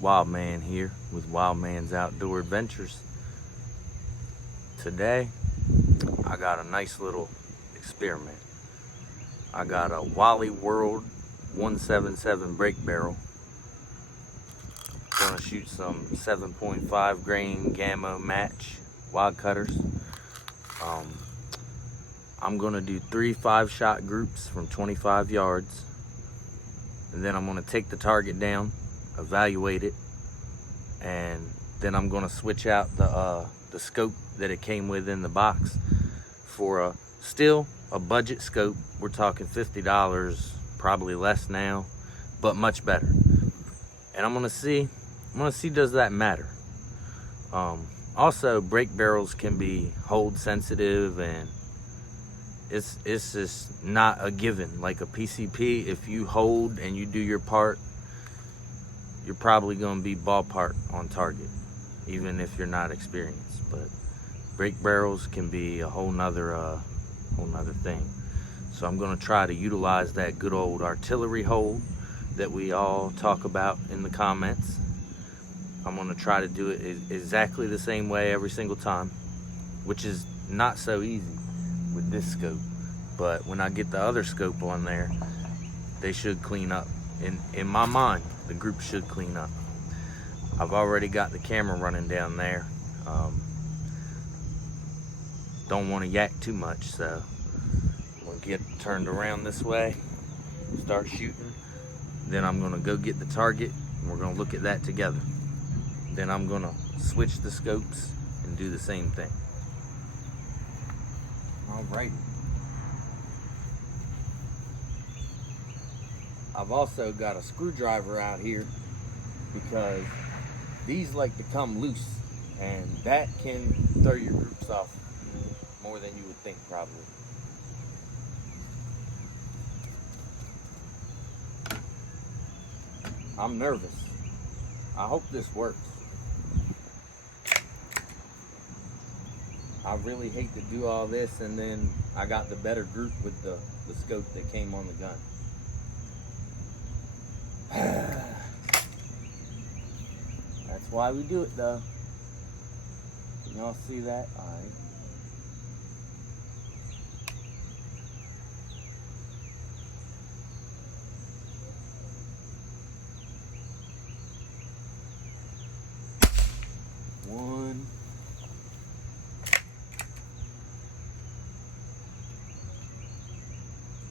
Wild Man here with Wild Man's Outdoor Adventures. Today, I got a nice little experiment. I got a Wally World 177 brake barrel. Gonna shoot some 7.5 grain Gamma match wide cutters. I'm gonna do 3 5-shot groups from 25 yards. And then I'm gonna take the target down, evaluate it, and then I'm gonna switch out the scope that it came with in the box for still a budget scope. We're talking $50, probably less now, but much better. And I'm gonna see does that matter. Also, brake barrels can be hold sensitive, and it's just not a given. Like a PCP, if you hold and you do your part, you're probably going to be ballpark on target, even if you're not experienced. But brake barrels can be a whole nother thing. So I'm going to try to utilize that good old artillery hold that we all talk about in the comments. I'm going to try to do it exactly the same way every single time, which is not so easy with this scope. But when I get the other scope on there, they should clean up. In my mind, the group should clean up. I've already got the camera running down there. Don't want to yak too much, so I'm going to get turned around this way, start shooting. Then I'm going to go get the target, and we're going to look at that together. Then I'm going to switch the scopes and do the same thing. Alrighty. I've also got a screwdriver out here because these like to come loose, and that can throw your groups off more than you would think, probably. I'm nervous. I hope this works. I really hate to do all this and then I got the better group with the scope that came on the gun. That's why we do it, though. Can y'all see that? All right. One.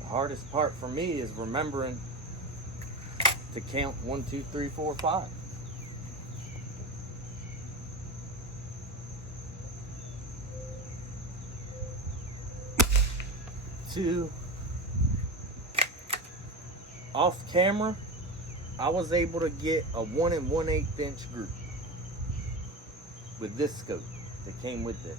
The hardest part for me is remembering to count 1, 2, 3, 4, 5. Two. Off camera, I was able to get a 1 1/8 inch group with this scope that came with this.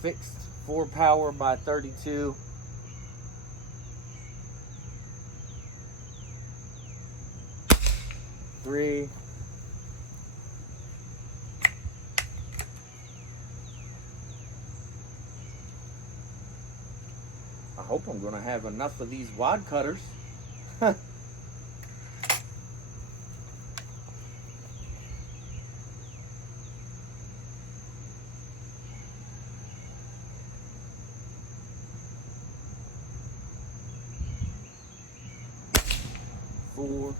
Fixed 4 power by 32. Three. I hope I'm gonna have enough of these wad cutters. 4.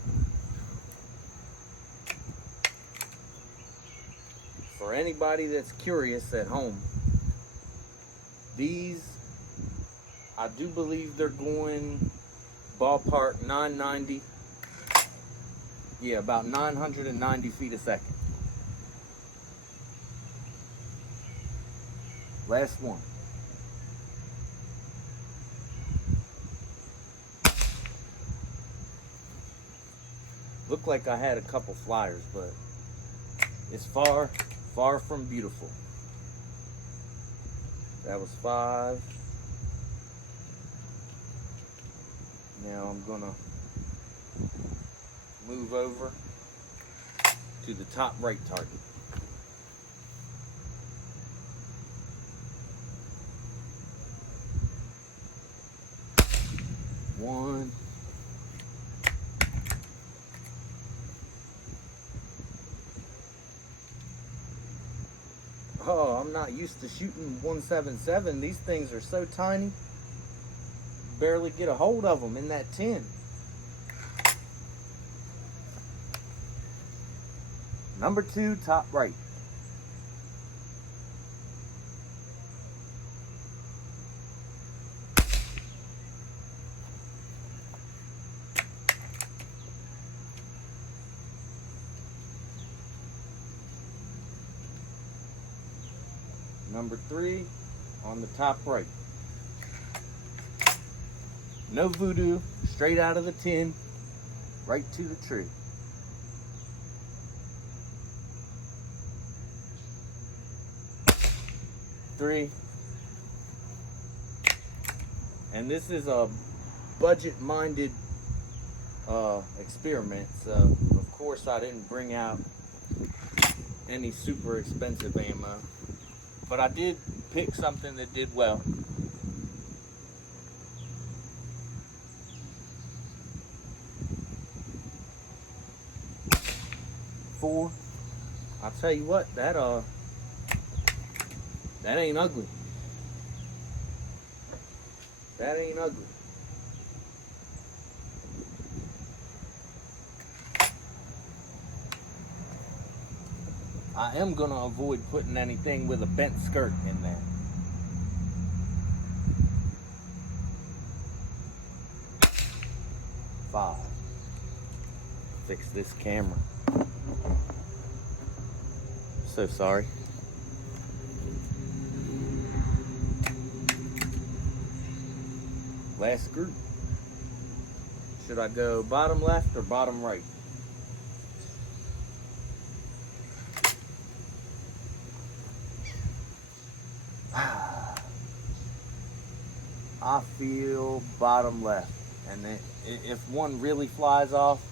For anybody that's curious at home, these, I do believe they're going ballpark 990. Yeah, about 990 feet a second. Last one. Looked like I had a couple flyers, but it's far from beautiful. That was 5. Now I'm gonna move over to the top right target. One, I'm not used to shooting 177. These things are so tiny, barely get a hold of them in that tin. Number 2, top right. Number 3 on the top right. No voodoo, straight out of the tin, right to the tree. Three. And this is a budget-minded experiment, so of course I didn't bring out any super expensive ammo, but I did pick something that did well. Four. I'll tell you what, that ain't ugly. That ain't ugly. I am gonna avoid putting anything with a bent skirt in there. Five. Fix this camera. So sorry. Last group. Should I go bottom left or bottom right? I feel bottom left. And then if one really flies off,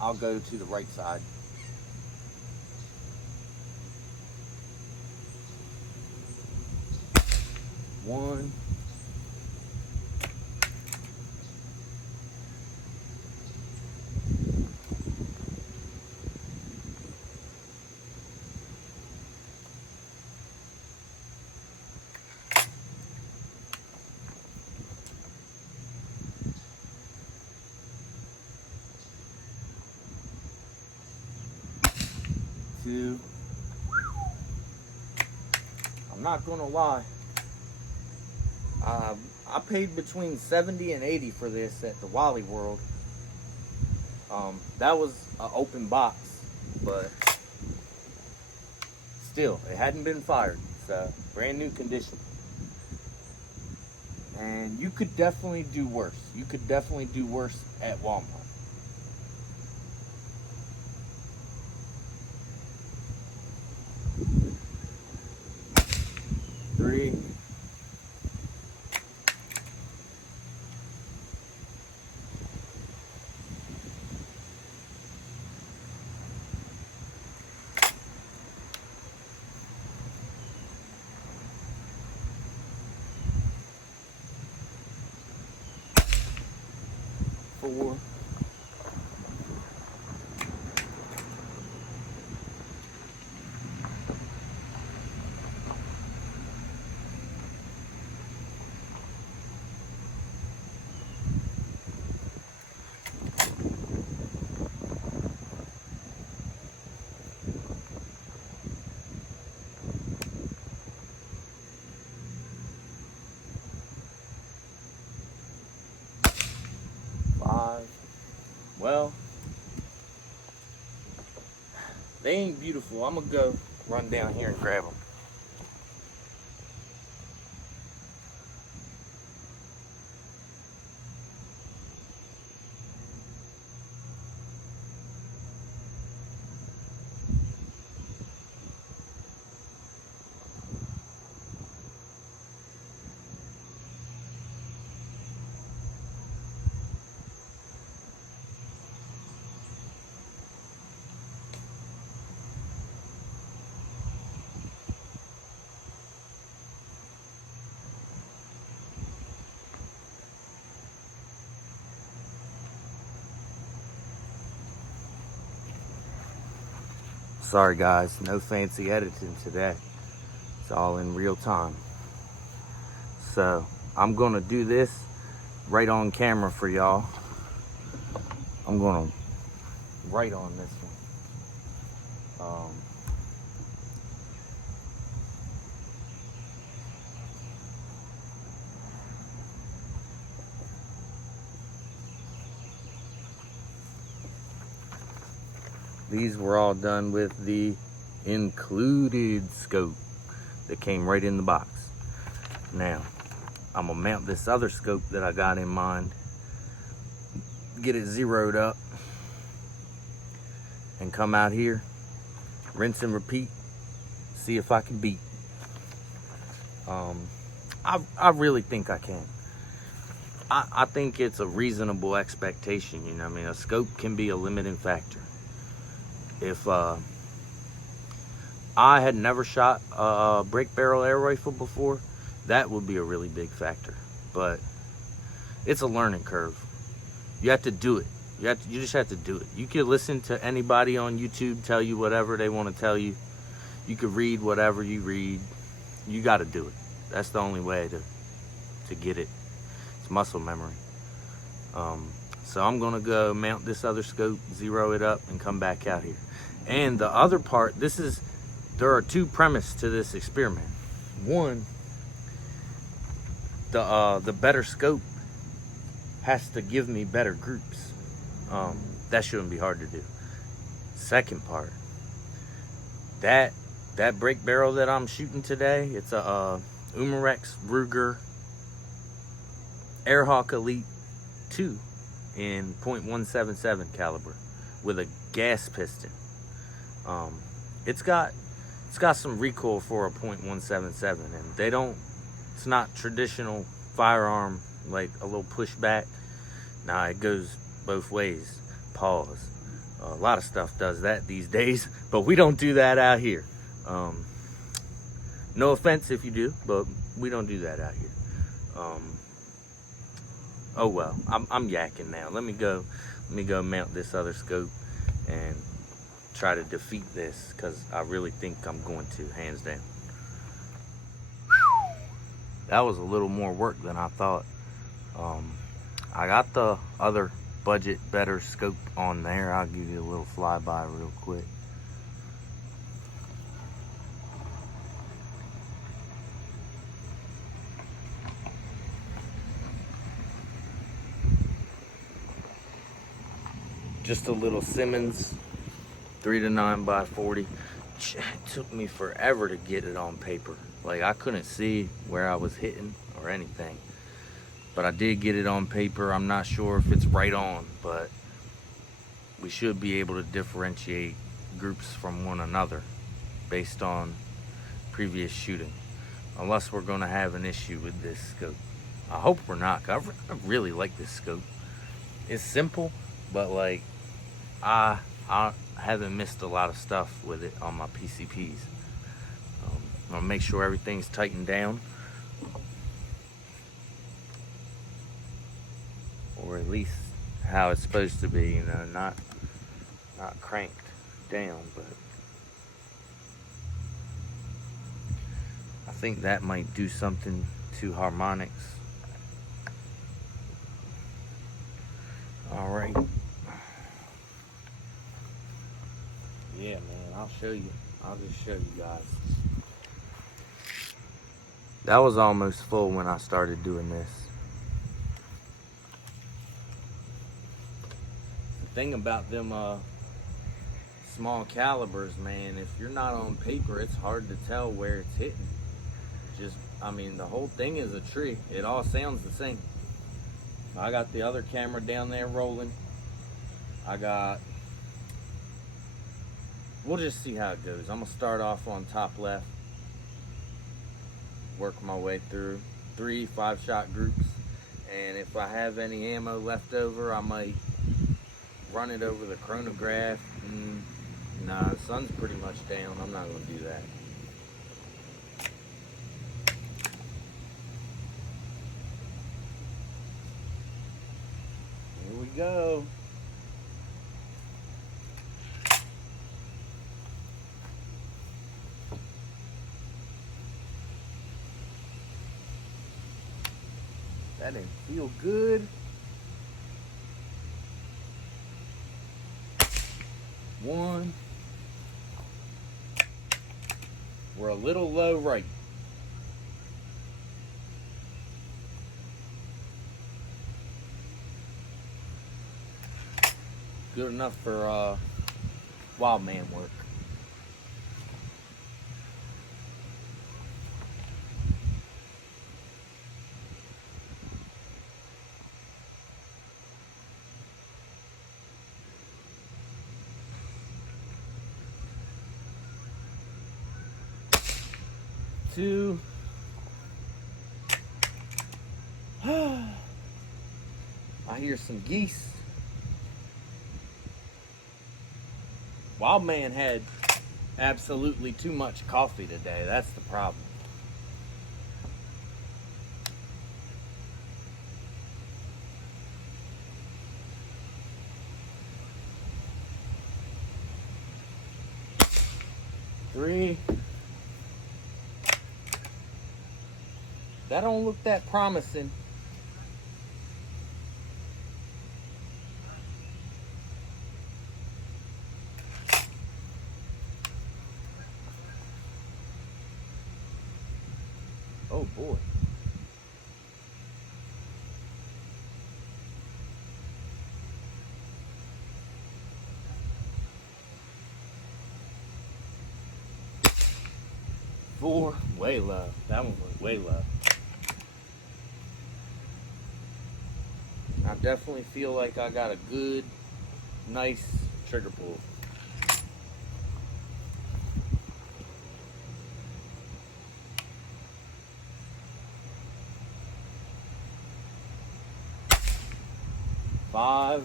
I'll go to the right side. One. Two. I'm not gonna lie. I paid between 70 and 80 for this at the Wally World. That was an open box, but still, it hadn't been fired. So, brand new condition. And you could definitely do worse. You could definitely do worse at Walmart. Three. Four. Well, they ain't beautiful. I'm gonna go run down here and grab them. Sorry guys, no fancy editing today. It's all in real time. So I'm gonna do this right on camera for y'all. I'm gonna write on this one. These were all done with the included scope that came right in the box. Now, I'm gonna mount this other scope that I got in mind, get it zeroed up, and come out here, rinse and repeat, see if I can beat. I really think I can. I think it's a reasonable expectation, you know what I mean? A scope can be a limiting factor. If I had never shot a break barrel air rifle before, that would be a really big factor. But it's a learning curve. You have to do it. You just have to do it. You could listen to anybody on YouTube tell you whatever they want to tell you. You could read whatever you read. You got to do it. That's the only way to get it. It's muscle memory. So I'm gonna go mount this other scope, zero it up, and come back out here. And the other part, there are two premises to this experiment. One, the better scope has to give me better groups. That shouldn't be hard to do. Second part, that break barrel that I'm shooting today, it's a Umarex Ruger Airhawk Elite 2 in .177 caliber with a gas piston. It's got some recoil for a .177, and it's not traditional firearm like a little pushback. Nah, it goes both ways. Pause. A lot of stuff does that these days, but we don't do that out here. No offense if you do, but we don't do that out here. Oh well, I'm yakking now. Let me go mount this other scope and try to defeat this, because I really think I'm going to, hands down. That was a little more work than I thought. I got the other budget better scope on there. I'll give you a little flyby real quick. Just a little Simmons 3-9 by 40. It took me forever to get it on paper. Like, I couldn't see where I was hitting or anything. But I did get it on paper. I'm not sure if it's right on, but we should be able to differentiate groups from one another based on previous shooting. Unless we're gonna have an issue with this scope. I hope we're not. I really like this scope. It's simple, but like, I haven't missed a lot of stuff with it on my PCPs. I'm gonna make sure everything's tightened down, or at least how it's supposed to be, you know, not cranked down. But I think that might do something to harmonics. All right. Yeah, man, I'll show you. I'll just show you guys. That was almost full when I started doing this. The thing about them small calibers, man, if you're not on paper, it's hard to tell where it's hitting. I mean, the whole thing is a tree. It all sounds the same. I got the other camera down there rolling. We'll just see how it goes. I'm gonna start off on top left, work my way through 3 5-shot groups, and if I have any ammo left over, I might run it over the chronograph. Nah, the sun's pretty much down. I'm not gonna do that. Here we go. That didn't feel good. One. We're a little low right. Good enough for wild man work. Two. I hear some geese. Wild man had absolutely too much coffee today. That's the problem. Three. That don't look that promising. Oh boy. Four, way low. That one was way low. I definitely feel like I got a good, nice trigger pull. Five,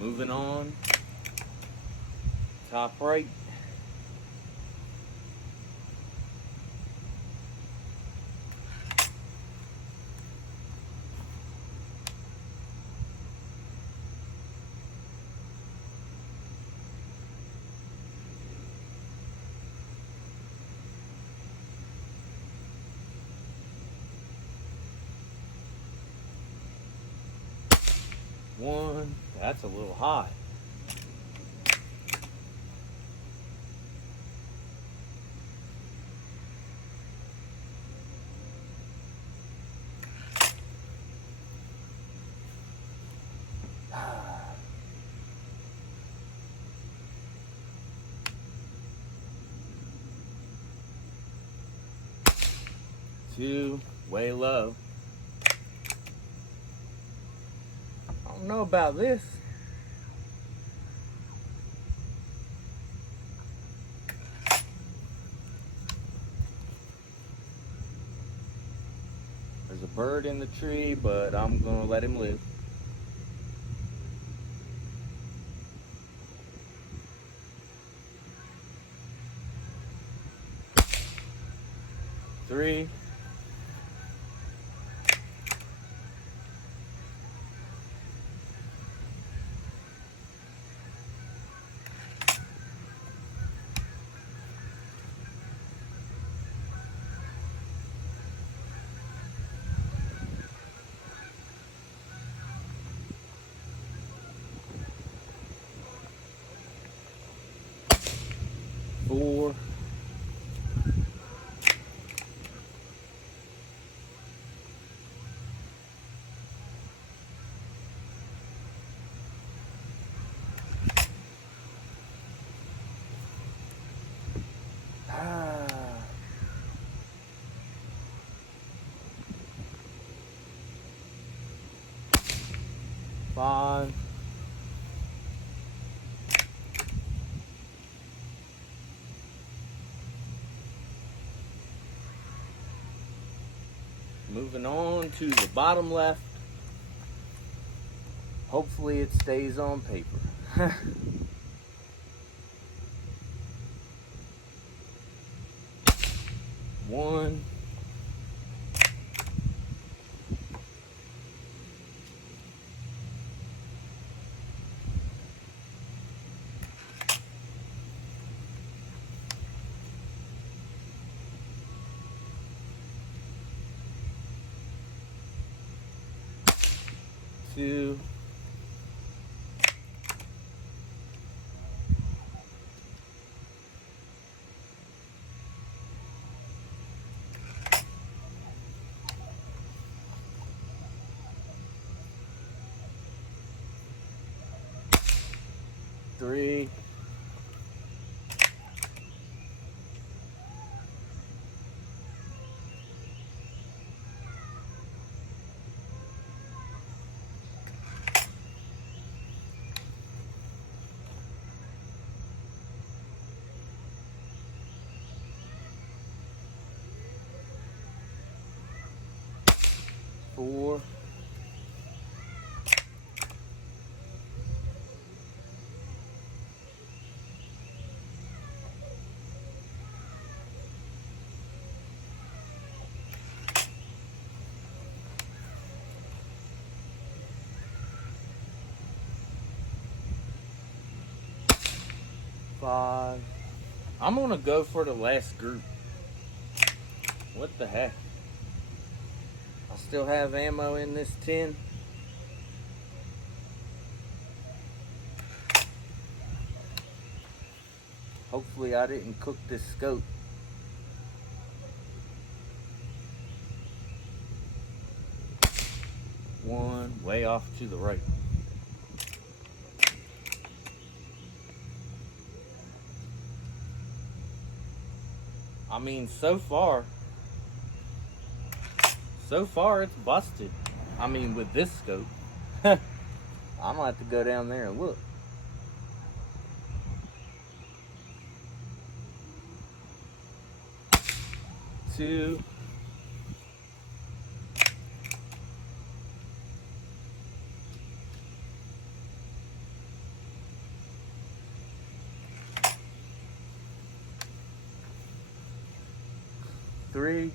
moving on. Top right. One, that's a little high. Two, way low. I don't know about this. There's a bird in the tree, but I'm gonna let him live. Three. Four. Five. Moving on to the bottom left. Hopefully it stays on paper. One. 2, 3, 4, 5. I'm gonna go for the last group. What the heck? I still have ammo in this tin. Hopefully I didn't cook this scope. One way off to the right. I mean, so far it's busted. I mean, with this scope. I'm gonna have to go down there and look. Two. Three.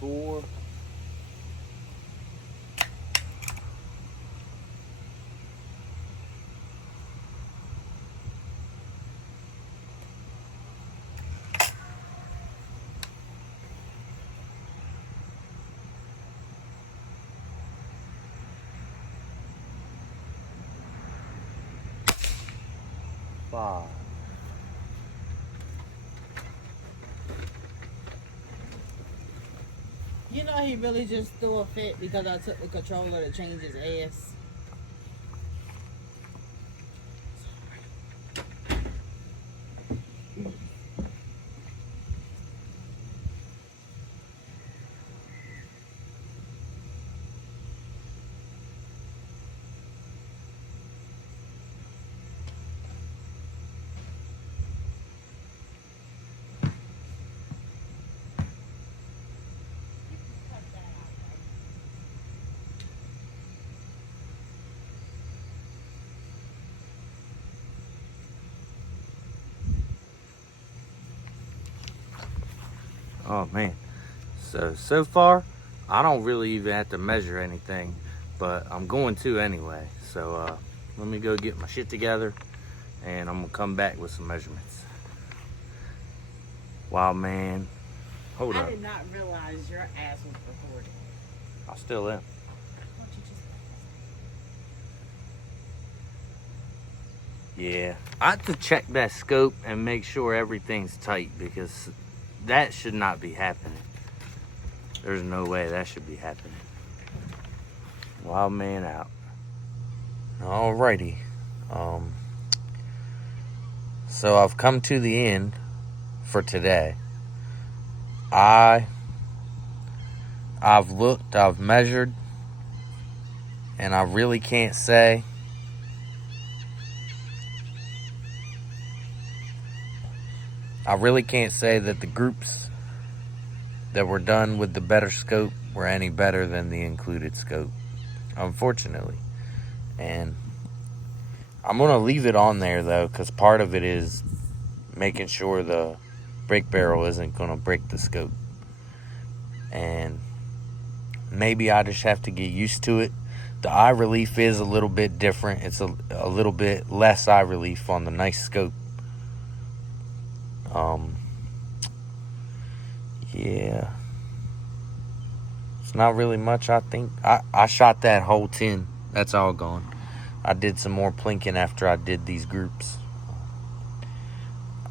4. 5. You know he really just threw a fit because I took the controller to change his ass. Oh man. So far, I don't really even have to measure anything, but I'm going to anyway. So let me go get my shit together and I'm gonna come back with some measurements. Wow, man. Hold up. I did not realize your ass was recording. I still am. Why don't you just... Yeah. I have to check that scope and make sure everything's tight because that should not be happening. There's no way that should be happening. Wild man out. Alrighty. So I've come to the end for today. I've looked, I've measured, and I really can't say that the groups that were done with the better scope were any better than the included scope. unfortunately. And I'm going to leave it on there, though, because part of it is making sure the brake barrel isn't going to break the scope. And maybe I just have to get used to it. The eye relief is a little bit different. It's a little bit less eye relief on the nice scope. Yeah. It's not really much, I think. I shot that whole tin. That's all gone. I did some more plinking after I did these groups.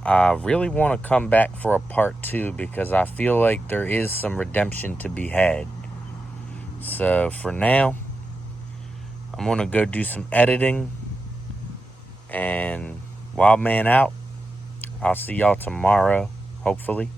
I really want to come back for a part 2 because I feel like there is some redemption to be had. So for now, I'm going to go do some editing. And Wild Man out. I'll see y'all tomorrow, hopefully.